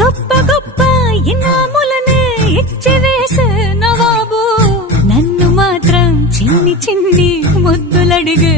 గొప్ప గొప్ప ఇనాములనే ఇచ్చి వేసే నవాబు నన్ను మాత్రం చిన్ని చిన్ని ముద్దులడిగే